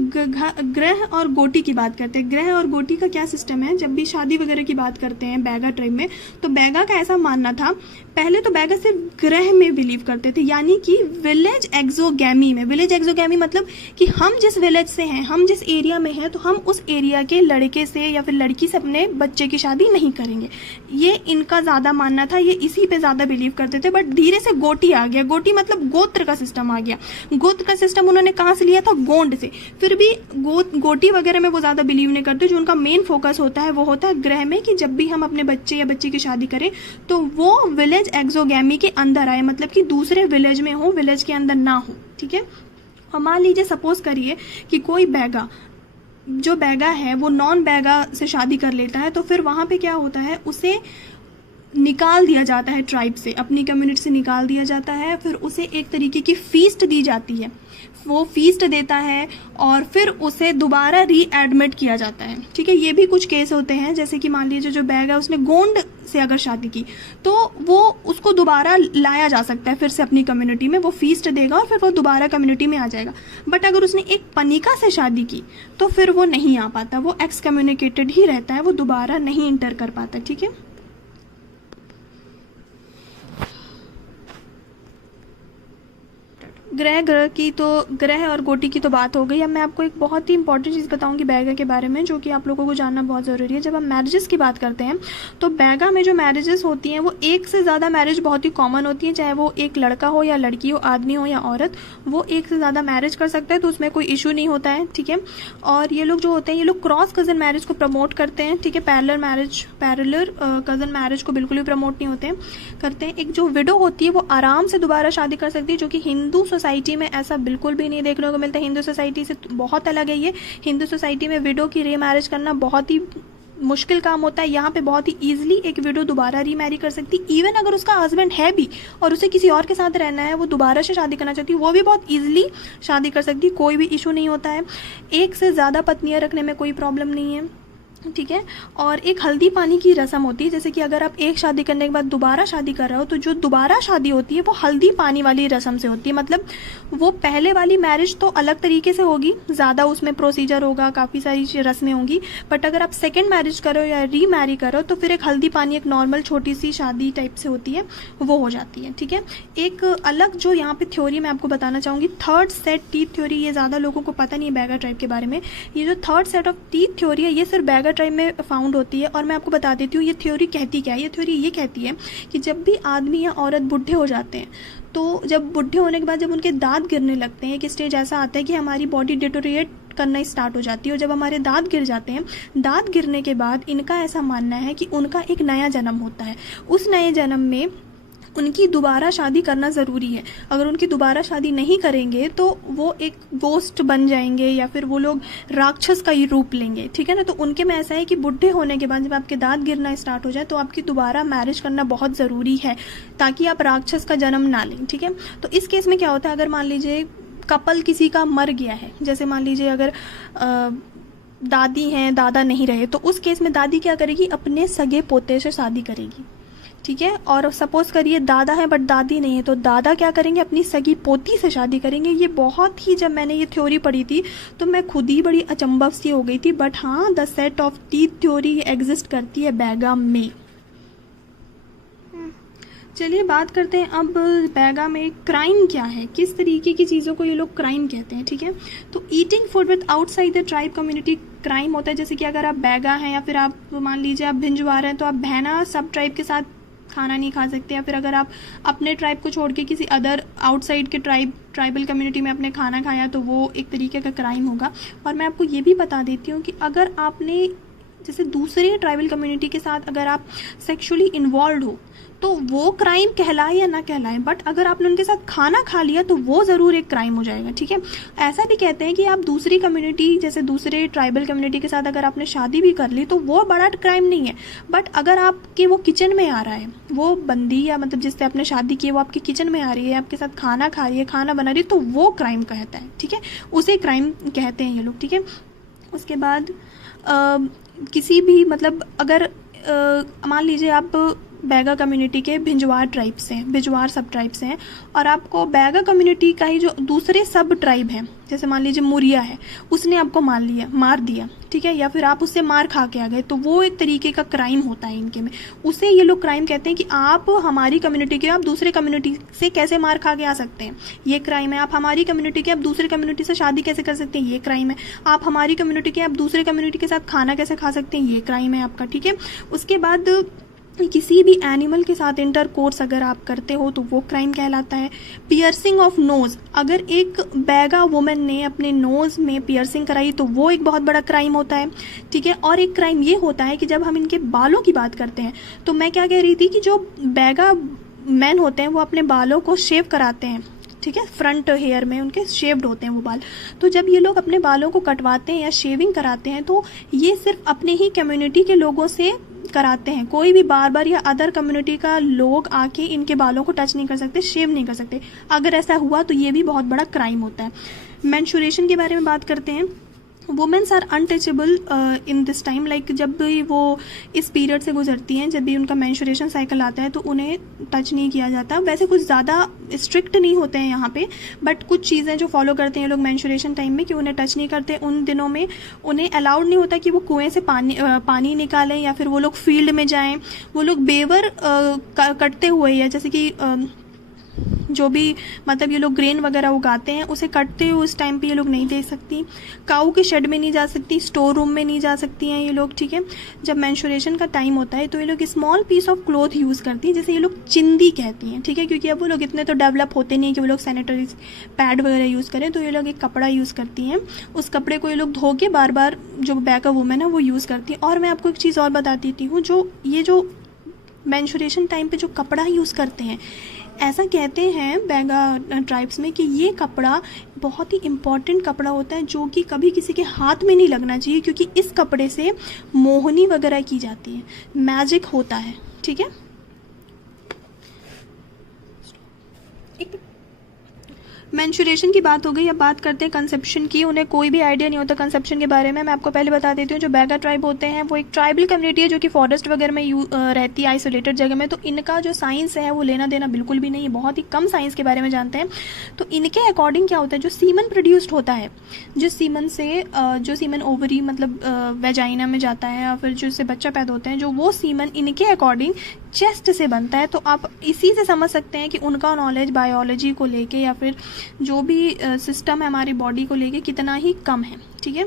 ग्रह और गोटी की बात करते हैं। ग्रह और गोटी का क्या सिस्टम है, जब भी शादी वगैरह की बात करते हैं बैगा ट्राइब में, तो बैगा का ऐसा मानना था, पहले तो बैगा सिर्फ ग्रह में बिलीव करते थे, यानी कि विलेज एक्सोगैमी में। विलेज एक्सोगैमी मतलब कि हम जिस विलेज से हैं, हम जिस एरिया में हैं, तो हम उस एरिया के लड़के से या फिर लड़की से अपने बच्चे की शादी नहीं करेंगे। ये इनका ज़्यादा मानना था, ये इसी पे ज़्यादा बिलीव करते थे। बट धीरे से गोटी आ गया। गोटी मतलब गोत्र का सिस्टम आ गया। गोत्र का सिस्टम उन्होंने कहाँ से लिया था? गोंड से। फिर भी गोटी वगैरह में वो ज़्यादा बिलीव नहीं करते। जो उनका मेन फोकस होता है वो होता है ग्रह में, कि जब भी हम अपने बच्चे या बच्ची की शादी करें तो वो विलेज एक्सोगैमी के अंदर आए, मतलब कि दूसरे विलेज में हो, विलेज के अंदर ना हो। ठीक है। और मान लीजिए सपोज करिए कि कोई बैगा, जो बैगा है वो नॉन बैगा से शादी कर लेता है, तो फिर वहाँ पे क्या होता है, उसे निकाल दिया जाता है ट्राइब से, अपनी कम्युनिटी से निकाल दिया जाता है, फिर उसे एक तरीके की फीस्ट दी जाती है, वो फीस्ट देता है और फिर उसे दोबारा रीएडमिट किया जाता है। ठीक है, ये भी कुछ केस होते हैं, जैसे कि मान लीजिए जो बैग है उसने गोंड से अगर शादी की तो वो उसको दोबारा लाया जा सकता है फिर से अपनी कम्युनिटी में, वो फीस्ट देगा और फिर वो दोबारा कम्युनिटी में आ जाएगा। बट अगर उसने एक पनिका से शादी की तो फिर वो नहीं आ पाता, वो एक्स कम्युनिकेटेड ही रहता है, वो दोबारा नहीं इंटर कर पाता। ठीक है, ग्रह और गोटी की तो बात हो गई। अब मैं आपको एक बहुत ही इंपॉर्टेंट चीज़ बताऊंगी बैगा के बारे में, जो कि आप लोगों को जानना बहुत ज़रूरी है। जब हम मैरिजेस की बात करते हैं तो बैगा में जो मैरिजेस होती हैं वो एक से ज़्यादा मैरिज बहुत ही कॉमन होती हैं, चाहे वो एक लड़का हो या लड़की हो, आदमी हो या औरत, वो एक से ज़्यादा मैरिज कर सकता है, तो उसमें कोई इशू नहीं होता है। ठीक है, और ये लोग जो होते हैं ये लोग क्रॉस कज़न मैरिज को प्रमोट करते हैं। ठीक है, पैरेलल कज़न मैरिज को बिल्कुल भी प्रमोट नहीं होते हैं करते हैं। एक जो विडो होती है वो आराम से दोबारा शादी कर सकती है, जो कि हिंदू सोसाइटी में ऐसा बिल्कुल भी नहीं देखने को मिलता है। हिंदू सोसाइटी से बहुत अलग है ये। हिंदू सोसाइटी में विडो की रीमैरिज करना बहुत ही मुश्किल काम होता है। यहाँ पे बहुत ही ईजिली एक विडो दोबारा रीमैरी कर सकती है। इवन अगर उसका हस्बैंड है भी और उसे किसी और के साथ रहना है, वो दोबारा से शादी करना चाहती है, वो भी बहुत ईजिली शादी कर सकती है, कोई भी इशू नहीं होता है। एक से ज़्यादा पत्नियाँ रखने में कोई प्रॉब्लम नहीं है। ठीक है, और एक हल्दी पानी की रस्म होती है, जैसे कि अगर आप एक शादी करने के बाद दोबारा शादी कर रहे हो तो जो दोबारा शादी होती है वो हल्दी पानी वाली रस्म से होती है। मतलब वो पहले वाली मैरिज तो अलग तरीके से होगी, ज़्यादा उसमें प्रोसीजर होगा, काफ़ी सारी रस्में होंगी, बट अगर आप सेकेंड मैरिज करो या री मैरी करो तो फिर एक हल्दी पानी, एक नॉर्मल छोटी सी शादी टाइप से होती है, वो हो जाती है। ठीक है, एक अलग जो यहाँ पे थ्योरी मैं आपको बताना चाहूँगी, थर्ड सेट टीथ थ्योरी, ये ज़्यादा लोगों को पता नहीं है बैगा ट्राइब के बारे में। ये जो third set of teeth theory है ये सिर्फ बैगा ट्राइब में फाउंड होती है, और मैं आपको बता देती हूँ ये थ्योरी कहती क्या है। ये थ्योरी ये कहती है कि जब भी आदमी या औरत बुढ़े हो जाते हैं, तो जब बुढ़े होने के बाद जब उनके दांत गिरने लगते हैं, एक स्टेज ऐसा आता है कि हमारी बॉडी डिटोरिएट करना स्टार्ट हो जाती है, और जब हमारे दांत गिर जाते हैं, दांत गिरने के बाद इनका ऐसा मानना है कि उनका एक नया जन्म होता है। उस नए जन्म में उनकी दोबारा शादी करना ज़रूरी है। अगर उनकी दोबारा शादी नहीं करेंगे तो वो एक गोस्ट बन जाएंगे या फिर वो लोग राक्षस का ही रूप लेंगे। ठीक है ना, तो उनके में ऐसा है कि बुढ़े होने के बाद जब आपके दांत गिरना स्टार्ट हो जाए तो आपकी दोबारा मैरिज करना बहुत ज़रूरी है, ताकि आप राक्षस का जन्म ना लें। ठीक है, तो इस केस में क्या होता है, अगर मान लीजिए कपल किसी का मर गया है, जैसे मान लीजिए अगर दादी हैं, दादा नहीं रहे, तो उस केस में दादी क्या करेगी, अपने सगे पोते से शादी करेगी। ठीक है, और सपोज करिए दादा है बट दादी नहीं है, तो दादा क्या करेंगे, अपनी सगी पोती से शादी करेंगे। ये बहुत ही, जब मैंने ये थ्योरी पढ़ी थी तो मैं खुद ही बड़ी अचंभव सी हो गई थी, बट हाँ, the set of teeth theory exist करती है बैगा में। चलिए बात करते हैं अब बैगा में क्राइम क्या है, किस तरीके की चीज़ों को ये लोग क्राइम कहते हैं। ठीक है, तो eating food with outside the tribe community crime होता है। जैसे कि अगर आप बैगा हैं या फिर आप मान लीजिए आप भिंजवा रहे हैं, तो आप भैना सब ट्राइब के साथ खाना नहीं खा सकते, या फिर अगर आप अपने ट्राइब को छोड़ के किसी अदर आउटसाइड के ट्राइबल कम्युनिटी में अपने खाना खाया तो वो एक तरीके का क्राइम होगा। और मैं आपको ये भी बता देती हूँ कि अगर आपने जैसे दूसरे ट्राइबल कम्युनिटी के साथ अगर आप सेक्सुअली इन्वॉल्व हो तो वो क्राइम कहलाए या ना कहलाए, बट अगर आपने उनके साथ खाना खा लिया तो वो ज़रूर एक क्राइम हो जाएगा। ठीक है, ऐसा भी कहते हैं कि आप दूसरी कम्युनिटी, जैसे दूसरे ट्राइबल कम्युनिटी के साथ अगर आपने शादी भी कर ली तो वो बड़ा क्राइम नहीं है, बट अगर आपके वो किचन में आ रहा है, वो बंदी या मतलब जिससे आपने शादी की है वो आपके किचन में आ रही है, आपके साथ खाना खा रही है, खाना बना रही है, तो वो क्राइम कहता है। ठीक है, उसे क्राइम कहते हैं ये लोग। ठीक है, उसके बाद किसी भी मतलब अगर मान लीजिए आप बैगा कम्युनिटी के भिंजवार ट्राइब से हैं, भिजवार सब ट्राइब से हैं, और आपको बैगा कम्युनिटी का ही जो दूसरे सब ट्राइब हैं, जैसे मान लीजिए मुरिया है, उसने आपको मार दिया। ठीक है, या फिर आप उससे मार खा के आ गए, तो वो एक तरीके का क्राइम होता है इनके में। उसे ये लोग क्राइम कहते हैं कि आप हमारी कम्युनिटी के, आप दूसरे कम्युनिटी से कैसे मार खा के आ सकते हैं, ये क्राइम है। आप हमारी कम्युनिटी के, आप दूसरे कम्युनिटी से शादी कैसे कर सकते हैं, ये क्राइम है। आप हमारी कम्युनिटी के, आप दूसरे कम्युनिटी के साथ खाना कैसे खा सकते हैं, ये क्राइम है आपका। ठीक है, उसके बाद किसी भी एनिमल के साथ इंटरकोर्स अगर आप करते हो तो वो क्राइम कहलाता है। पियर्सिंग ऑफ नोज, अगर एक बैगा वुमेन ने अपने नोज में पियर्सिंग कराई तो वो एक बहुत बड़ा क्राइम होता है। ठीक है, और एक क्राइम ये होता है कि जब हम इनके बालों की बात करते हैं, तो मैं क्या कह रही थी कि जो बैगा मैन होते हैं वो अपने बालों को शेव कराते हैं। ठीक है, फ्रंट हेयर में उनके शेव्ड होते हैं वो बाल, तो जब ये लोग अपने बालों को कटवाते हैं या शेविंग कराते हैं तो ये सिर्फ अपने ही कम्युनिटी के लोगों से कराते हैं, कोई भी बार्बर या अदर कम्युनिटी का लोग आके इनके बालों को टच नहीं कर सकते, शेव नहीं कर सकते। अगर ऐसा हुआ तो ये भी बहुत बड़ा क्राइम होता है। मेंस्ट्रुएशन के बारे में बात करते हैं। Womens are untouchable in this time, like जब भी वो इस पीरियड से गुजरती हैं, जब भी उनका मेंस्ट्रुएशन साइकिल आता है तो उन्हें टच नहीं किया जाता। वैसे कुछ ज़्यादा स्ट्रिक्ट नहीं होते हैं यहाँ पे, बट कुछ चीज़ें जो फॉलो करते हैं लोग मेंस्ट्रुएशन टाइम में कि उन्हें टच नहीं करते। उन दिनों में उन्हें अलाउड नहीं होता कि वो कुएँ से पानी निकालें या फिर वो लोग फील्ड में जाएँ। वो लोग बेवर कटते हुए या जैसे कि जो भी मतलब ये लोग ग्रेन वगैरह उगाते हैं उसे कटते हुए उस टाइम पे ये लोग नहीं दे सकती। काऊ के शेड में नहीं जा सकती, स्टोर रूम में नहीं जा सकती हैं ये लोग, ठीक है। जब मेंस्ट्रुएशन का टाइम होता है तो ये लोग small piece of cloth use करती हैं, जैसे ये लोग चिंदी कहती हैं, ठीक है, क्योंकि अब वो लोग इतने तो डेवलप होते नहीं कि वो लोग सैनिटरी पैड वगैरह यूज़ करें, तो ये लोग एक कपड़ा यूज़ करती हैं। उस कपड़े को ये लोग धो के बार बार जो बैक ऑफ वुमेन है वो यूज़ करती हैं। और मैं आपको एक चीज़ और बता देती हूँ, जो मेंस्ट्रुएशन टाइम पे जो कपड़ा यूज़ करते हैं, ऐसा कहते हैं बैगा ट्राइब्स में कि ये कपड़ा बहुत ही इम्पॉर्टेंट कपड़ा होता है जो कि कभी किसी के हाथ में नहीं लगना चाहिए, क्योंकि इस कपड़े से मोहनी वगैरह की जाती है, मैजिक होता है, ठीक है। मेंस्ट्रुएशन की बात हो गई, अब बात करते हैं कंसेप्शन की। उन्हें कोई भी आइडिया नहीं होता कंसेप्शन के बारे में। मैं आपको पहले बता देती हूँ, जो बैगा ट्राइब होते हैं वो एक ट्राइबल कम्युनिटी है जो कि फॉरेस्ट वगैरह में रहती है, आइसोलेटेड जगह में। तो इनका जो साइंस है वो लेना देना बिल्कुल भी नहीं है, बहुत ही कम साइंस के बारे में जानते हैं। तो इनके अकॉर्डिंग क्या होता है, जो सीमन प्रोड्यूस्ड होता है, जिस सीमन से जो सीमन ओवरी मतलब वेजाइना में जाता है या फिर जो उससे बच्चा पैदा होते हैं, जो वो सीमन इनके अकॉर्डिंग चेस्ट से बनता है। तो आप इसी से समझ सकते हैं कि उनका नॉलेज बायोलॉजी को लेके या फिर जो भी सिस्टम है हमारी बॉडी को लेके कितना ही कम है, ठीक है।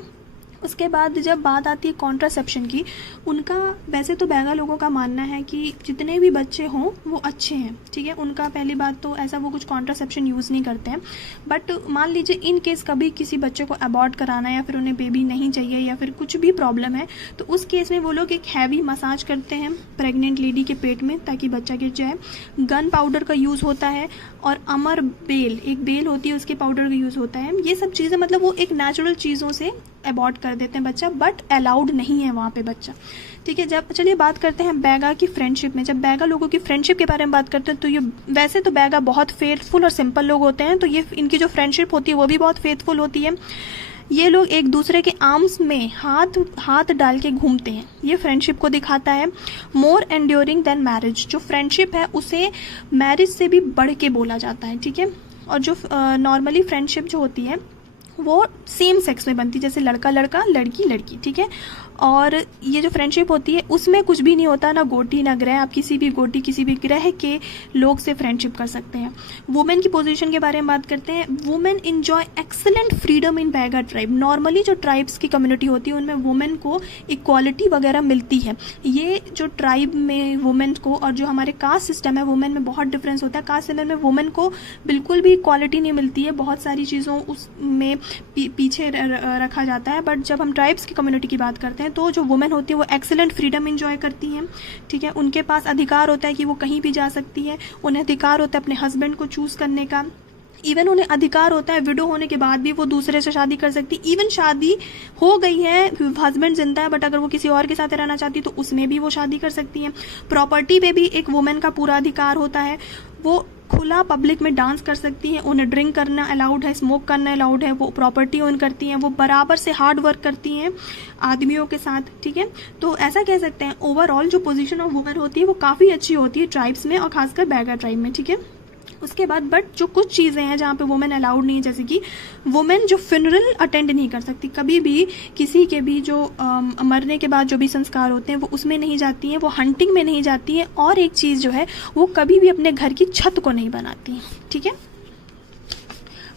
उसके बाद जब बात आती है कॉन्ट्रासेप्शन की, उनका वैसे तो बैगा लोगों का मानना है कि जितने भी बच्चे हों वो अच्छे हैं, ठीक है। उनका पहली बात तो ऐसा वो कुछ कॉन्ट्रासेप्शन यूज़ नहीं करते हैं। बट मान लीजिए इन केस कभी किसी बच्चे को अबॉर्ट कराना या फिर उन्हें बेबी नहीं चाहिए या फिर कुछ भी प्रॉब्लम है, तो उस केस में वो लोग एक हैवी मसाज करते हैं प्रेग्नेंट लेडी के पेट में ताकि बच्चा गिर जाए। गन पाउडर का यूज़ होता है और अमर बेल, एक बेल होती है उसके पाउडर का यूज़ होता है। ये सब चीज़ें मतलब वो एक नेचुरल चीज़ों से अबॉर्ट कर देते हैं बच्चा, बट अलाउड नहीं है वहाँ पे बच्चा, ठीक है। जब चलिए बात करते हैं बैगा की फ्रेंडशिप में। जब बैगा लोगों की फ्रेंडशिप के बारे में बात करते हैं तो ये वैसे तो बैगा बहुत फेथफुल और सिंपल लोग होते हैं, तो ये इनकी जो फ्रेंडशिप होती है वो भी बहुत फेथफुल होती है। ये लोग एक दूसरे के आर्म्स में हाथ डाल के घूमते हैं, ये फ्रेंडशिप को दिखाता है। मोर एंड्योरिंग देन मैरिज, जो फ्रेंडशिप है उसे मैरिज से भी बढ़ के बोला जाता है, ठीक है। और जो नॉर्मली फ्रेंडशिप जो होती है वो सेम सेक्स में बनती है, जैसे लड़का लड़का लड़की लड़की, ठीक है। और ये जो फ्रेंडशिप होती है उसमें कुछ भी नहीं होता, ना गोटी ना ग्रह। आप किसी भी गोटी किसी भी ग्रह के लोग से फ्रेंडशिप कर सकते हैं। वुमेन की पोजीशन के बारे में बात करते हैं। वुमेन इंजॉय एक्सेलेंट फ्रीडम इन बैगा ट्राइब। नॉर्मली जो ट्राइब्स की कम्युनिटी होती है उनमें वुमेन को इक्वालिटी वगैरह मिलती है। ये जो ट्राइब में वुमेन को और जो हमारे कास्ट सिस्टम है वुमेन में बहुत डिफरेंस होता है। कास्ट सिस्टम में वुमेन को बिल्कुल भी इक्वालिटी नहीं मिलती है, बहुत सारी चीज़ों उसमें पीछे रखा जाता है। बट जब हम ट्राइब्स की कम्युनिटी की बात करते हैं तो जो वुमेन होती है वो एक्सेलेंट फ्रीडम एंजॉय करती हैं, ठीक है। उनके पास अधिकार होता है कि वो कहीं भी जा सकती है। उन्हें अधिकार होता है अपने हस्बैंड को चूज़ करने का। इवन उन्हें अधिकार होता है विडो होने के बाद भी वो दूसरे से शादी कर सकती। इवन शादी हो गई है, हस्बैंड जिंदा है, बट अगर वो किसी और के साथ रहना चाहती तो उसमें भी वो शादी कर सकती हैं। प्रॉपर्टी पे भी एक वुमेन का पूरा अधिकार होता है। वो खुला पब्लिक में डांस कर सकती हैं, उन्हें ड्रिंक करना अलाउड है, स्मोक करना अलाउड है। वो प्रॉपर्टी ओन करती हैं, वो बराबर से हार्ड वर्क करती हैं आदमियों के साथ, ठीक है। तो ऐसा कह सकते हैं ओवरऑल जो पोजीशन ऑफ वुमेन होती है वो काफ़ी अच्छी होती है ट्राइब्स में और खासकर बैगा ट्राइब में, ठीक है। उसके बाद बट जो कुछ चीज़ें हैं जहाँ पे वुमेन अलाउड नहीं है, जैसे कि वुमेन जो फ्यूनरल अटेंड नहीं कर सकती, कभी भी किसी के भी जो मरने के बाद जो भी संस्कार होते हैं वो उसमें नहीं जाती हैं, वो हंटिंग में नहीं जाती हैं। और एक चीज़ जो है वो कभी भी अपने घर की छत को नहीं बनाती हैं, ठीक है।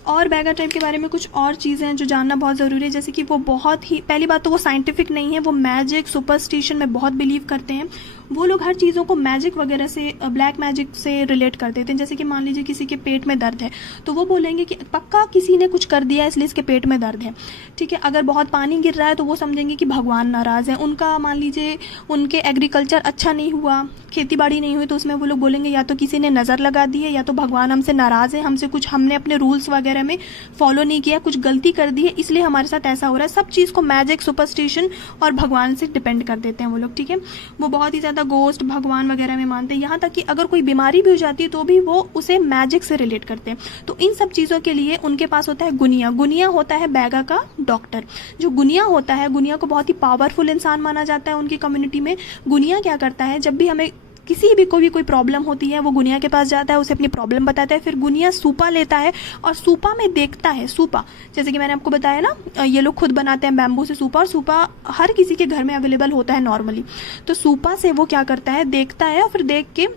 और बैगा ट्राइब के बारे में कुछ और चीज़ें हैं जो जानना बहुत ज़रूरी है, जैसे कि वो बहुत ही, पहली बात तो वो साइंटिफिक नहीं है, वो मैजिक सुपरस्टिशन में बहुत बिलीव करते हैं। वो लोग हर चीज़ों को मैजिक वगैरह से, ब्लैक मैजिक से रिलेट कर देते हैं। जैसे कि मान लीजिए किसी के पेट में दर्द है तो वो बोलेंगे कि पक्का किसी ने कुछ कर दिया इसलिए इसके पेट में दर्द है, ठीक है। अगर बहुत पानी गिर रहा है तो वो समझेंगे कि भगवान नाराज़ है। उनका मान लीजिए उनके एग्रीकल्चर अच्छा नहीं हुआ, खेती बाड़ी नहीं हुई, तो उसमें वो लोग बोलेंगे या तो किसी ने नज़र लगा दी है, या तो भगवान हमसे नाराज़ है, हमने अपने रूल्स वगैरह में फॉलो नहीं किया, कुछ गलती कर दी है इसलिए हमारे साथ ऐसा हो रहा है। सब चीज़ को मैजिक, सुपरस्टिशन और भगवान से डिपेंड कर देते हैं वो लोग, ठीक है। वो बहुत ही ज़्यादा गोस्ट, भगवान वगैरह में मानते हैं। यहाँ तक कि अगर कोई बीमारी भी हो जाती है तो भी वो उसे मैजिक से रिलेट करते हैं। तो इन सब चीज़ों के लिए उनके पास होता है गुनिया। गुनिया होता है बैगा का डॉक्टर। जो गुनिया होता है, गुनिया को बहुत ही पावरफुल इंसान माना जाता है उनकी कम्युनिटी में। गुनिया क्या करता है, जब भी हमें किसी भी कोई प्रॉब्लम होती है वो गुनिया के पास जाता है, उसे अपनी प्रॉब्लम बताता है। फिर गुनिया सूपा लेता है और सूपा में देखता है, सूपा जैसे कि मैंने आपको बताया ना, ये लोग खुद बनाते हैं बैम्बू से सूपा, और सूपा हर किसी के घर में अवेलेबल होता है नॉर्मली। तो सूपा से वो क्या करता है, देखता है और फिर देख के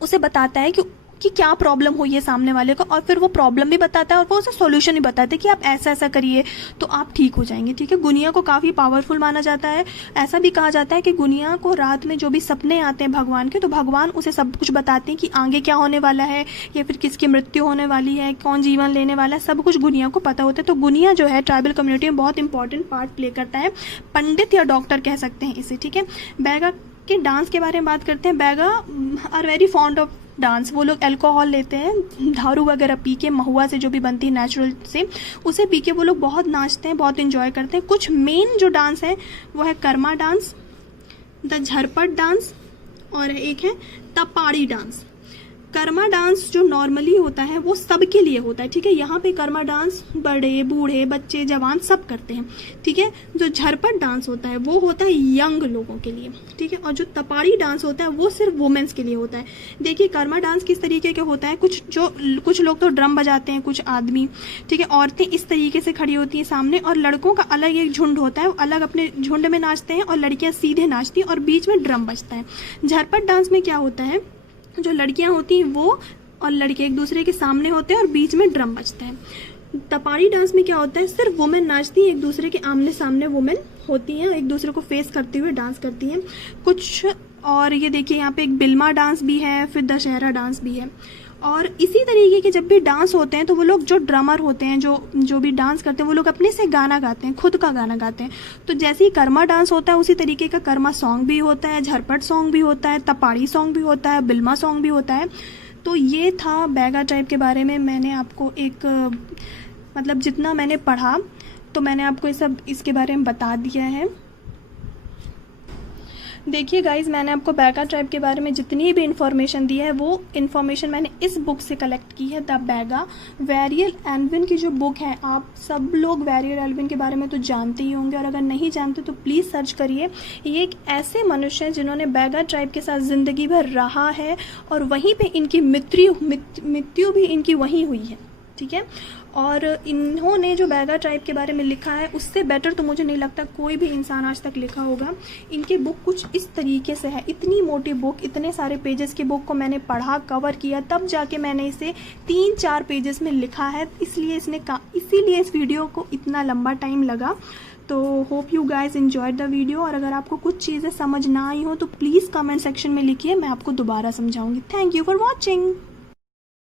उसे बताता है कि क्या प्रॉब्लम हुई है सामने वाले को, और फिर वो प्रॉब्लम भी बताता है और वो उसे सॉल्यूशन भी बताता है कि आप ऐसा ऐसा करिए तो आप ठीक हो जाएंगे, ठीक है। गुनिया को काफ़ी पावरफुल माना जाता है। ऐसा भी कहा जाता है कि गुनिया को रात में जो भी सपने आते हैं भगवान के, तो भगवान उसे सब कुछ बताते हैं कि आगे क्या होने वाला है, या फिर किसकी मृत्यु होने वाली है, कौन जीवन लेने वाला है, सब कुछ गुनिया को पता होता है। तो गुनिया जो है ट्राइबल कम्युनिटी में बहुत इंपॉर्टेंट पार्ट प्ले करता है, पंडित या डॉक्टर कह सकते हैं इसे, ठीक है। बैगा के डांस के बारे में बात करते हैं। Baiga are very fond of dance. वो लोग अल्कोहल लेते हैं, दारू वगैरह पी के, महुआ से जो भी बनती है नेचुरल से, उसे पी के वो लोग बहुत नाचते हैं, बहुत इंजॉय करते हैं। कुछ मेन जो डांस है वो है कर्मा डांस, द झरपट डांस, और एक है तपाड़ी डांस। कर्मा डांस जो नॉर्मली होता है वो सबके लिए होता है, ठीक है। यहाँ पे कर्मा डांस बड़े, बूढ़े, बच्चे, जवान सब करते हैं, ठीक है। जो झरपट डांस होता है वो होता है यंग लोगों के लिए, ठीक है। और जो तपाड़ी डांस होता है वो सिर्फ वुमेन्स के लिए होता है। देखिए कर्मा डांस किस तरीके का होता है, कुछ लोग तो ड्रम बजाते हैं, कुछ आदमी, ठीक है। औरतें इस तरीके से खड़ी होती हैं सामने, और लड़कों का अलग एक झुंड होता है, अलग अपने झुंड में नाचते हैं, और लड़कियाँ सीधे नाचती हैं और बीच में ड्रम बजता है। झरपट डांस में क्या होता है, जो लड़कियां होती हैं वो और लड़के एक दूसरे के सामने होते हैं और बीच में ड्रम बजता है। तपाड़ी डांस में क्या होता है, सिर्फ वुमेन नाचती हैं, एक दूसरे के आमने सामने वुमेन होती हैं, एक दूसरे को फेस करते हुए डांस करती हैं कुछ। और ये देखिए यहाँ पे एक बिल्मा डांस भी है, फिर दशहरा डांस भी है। और इसी तरीके के जब भी डांस होते हैं तो वो लोग जो ड्रमर होते हैं, जो भी डांस करते हैं, वो लोग अपने से गाना गाते हैं, खुद का गाना गाते हैं। तो जैसे ही कर्मा डांस होता है उसी तरीके का कर्मा सॉन्ग भी होता है, झरपट सॉन्ग भी होता है, तपाड़ी सॉन्ग भी होता है, बिल्मा सॉन्ग भी होता है। तो ये था बैगा ट्राइब के बारे में। मैंने आपको एक मतलब जितना मैंने पढ़ा तो मैंने आपको ये सब इसके बारे में बता दिया है। देखिए गाइज़, मैंने आपको बैगा ट्राइब के बारे में जितनी भी इन्फॉर्मेशन दी है वो इन्फॉर्मेशन मैंने इस बुक से कलेक्ट की है, द बैगा। वेरियल एल्विन की जो बुक है, आप सब लोग वेरियल एल्विन के बारे में तो जानते ही होंगे, और अगर नहीं जानते तो प्लीज़ सर्च करिए। ये एक ऐसे मनुष्य हैं जिन्होंने बैगा ट्राइब के साथ ज़िंदगी भर रहा है, और वहीं पर इनकी मृत्यु भी इनकी वहीं हुई है, ठीक है। और इन्होंने जो बैगा ट्राइब के बारे में लिखा है उससे बेटर तो मुझे नहीं लगता कोई भी इंसान आज तक लिखा होगा। इनकी बुक कुछ इस तरीके से है, इतनी मोटी बुक, इतने सारे पेजेस की बुक को मैंने पढ़ा, कवर किया, तब जाके मैंने इसे 3-4 पेजेस में लिखा है, इसीलिए इस वीडियो को इतना लंबा टाइम लगा। तो hope you guys enjoyed the video, और अगर आपको कुछ चीज़ें समझ ना आई हो तो प्लीज़ कमेंट सेक्शन में लिखिए, मैं आपको दोबारा समझाऊंगी। Thank you for watching.